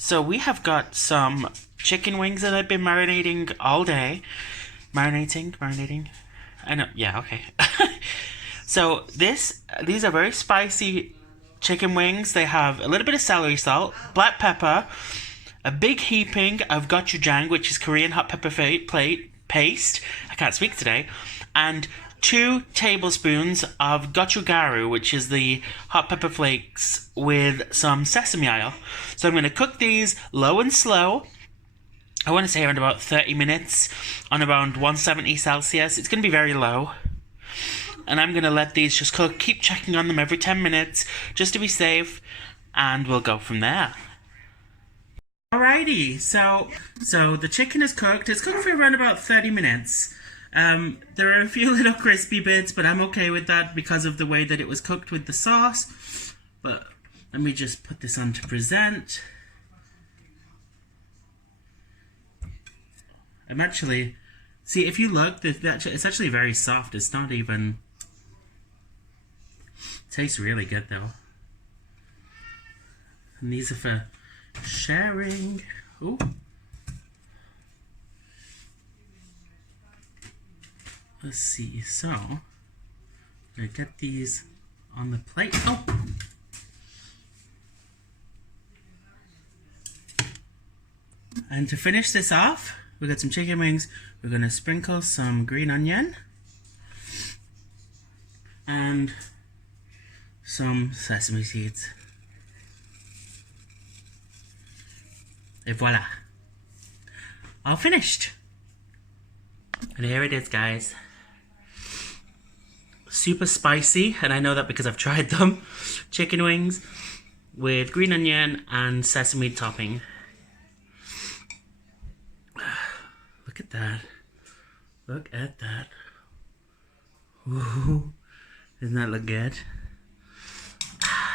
So we have got some chicken wings that I've been marinating all day. Marinating. I know, yeah, okay. So these are very spicy chicken wings. They have a little bit of celery salt, black pepper, a big heaping of gochujang, which is Korean hot pepper paste. I can't speak today. And 2 tablespoons of Gochugaru, which is the hot pepper flakes with some sesame oil. So I'm going to cook these low and slow. I want to say around about 30 minutes on around 170 Celsius. It's going to be very low. And I'm going to let these just cook, keep checking on them every 10 minutes just to be safe, and we'll go from there. Alrighty, so the chicken is cooked. It's cooked for around about 30 minutes. There are a few little crispy bits, but I'm okay with that because of the way that it was cooked with the sauce. But let me just put this on to present. I'm actually, see, if you look, it's actually very soft. It's not even, it tastes really good though. And these are for sharing. Ooh. Let's see, so I'm gonna get these on the plate. Oh! And to finish this off, we got some chicken wings. We're gonna sprinkle some green onion and some sesame seeds. Et voila! All finished! And here it is, guys. Super spicy, and I know that because I've tried them. Chicken wings with green onion and sesame topping. Look at that. Look at that. Ooh, doesn't that look good?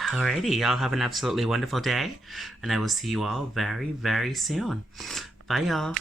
Alrighty, y'all have an absolutely wonderful day, and I will see you all very, very soon. Bye, y'all.